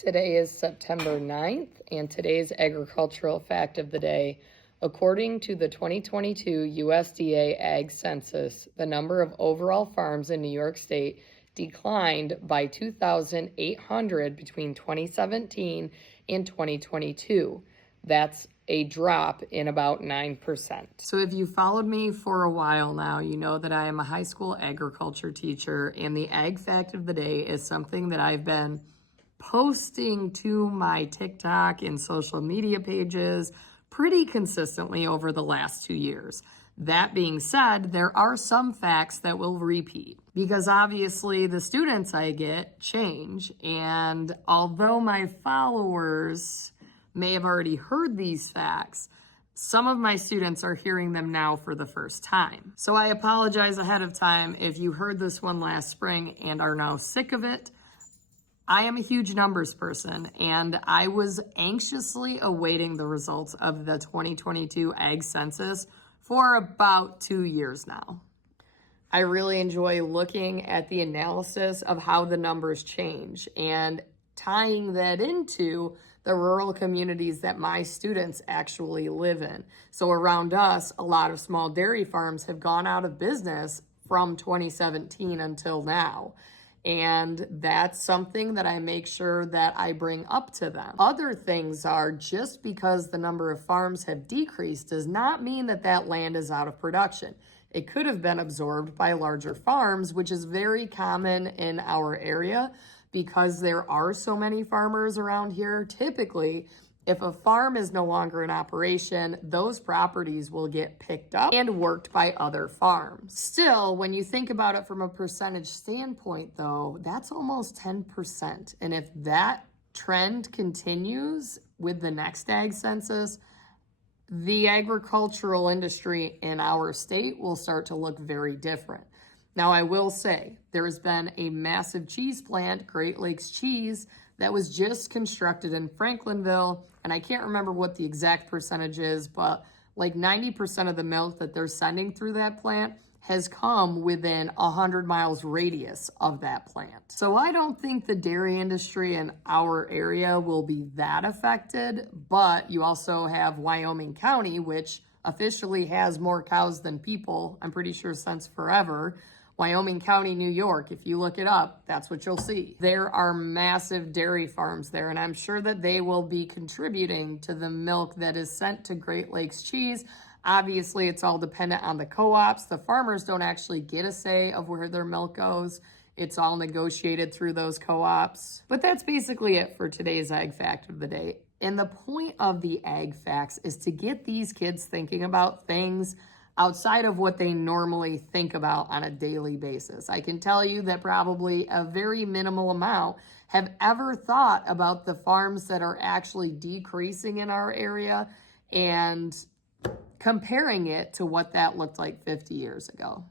Today is September 9th, and today's agricultural fact of the day. According to the 2022 USDA Ag Census, the number of overall farms in New York State declined by 2,800 between 2017 and 2022. That's a drop in about 9%. So if you followed me for a while now, you know that I am a high school agriculture teacher, and the ag fact of the day is something that I've been posting to my TikTok and social media pages pretty consistently over the last 2 years. That being said, there are some facts that will repeat because obviously the students I get change. And although my followers may have already heard these facts, some of my students are hearing them now for the first time. So I apologize ahead of time if you heard this one last spring and are now sick of it. I am a huge numbers person, and I was anxiously awaiting the results of the 2022 Ag Census for about 2 years now. I really enjoy looking at the analysis of how the numbers change and tying that into the rural communities that my students actually live in. So around us, a lot of small dairy farms have gone out of business from 2017 until now. And that's something that I make sure that I bring up to them. Other things are, just because the number of farms have decreased does not mean that that land is out of production. It could have been absorbed by larger farms, which is very common in our area because there are so many farmers around here. Typically, if a farm is no longer in operation, those properties will get picked up and worked by other farms. Still, when you think about it from a percentage standpoint, though, that's almost 10%. And if that trend continues with the next ag census, the agricultural industry in our state will start to look very different. Now, I will say there has been a massive cheese plant, Great Lakes Cheese, that was just constructed in Franklinville, and I can't remember what the exact percentage is, but like 90% of the milk that they're sending through that plant has come within 100 miles radius of that plant. So I don't think the dairy industry in our area will be that affected, but you also have Wyoming County, which officially has more cows than people, I'm pretty sure since forever. Wyoming County, New York, if you look it up, that's what you'll see. There are massive dairy farms there, and I'm sure that they will be contributing to the milk that is sent to Great Lakes Cheese. Obviously, it's all dependent on the co-ops. The farmers don't actually get a say of where their milk goes. It's all negotiated through those co-ops. But that's basically it for today's Ag Fact of the Day. And the point of the Ag Facts is to get these kids thinking about things outside of what they normally think about on a daily basis. I can tell you that probably a very minimal amount have ever thought about the farms that are actually decreasing in our area and comparing it to what that looked like 50 years ago.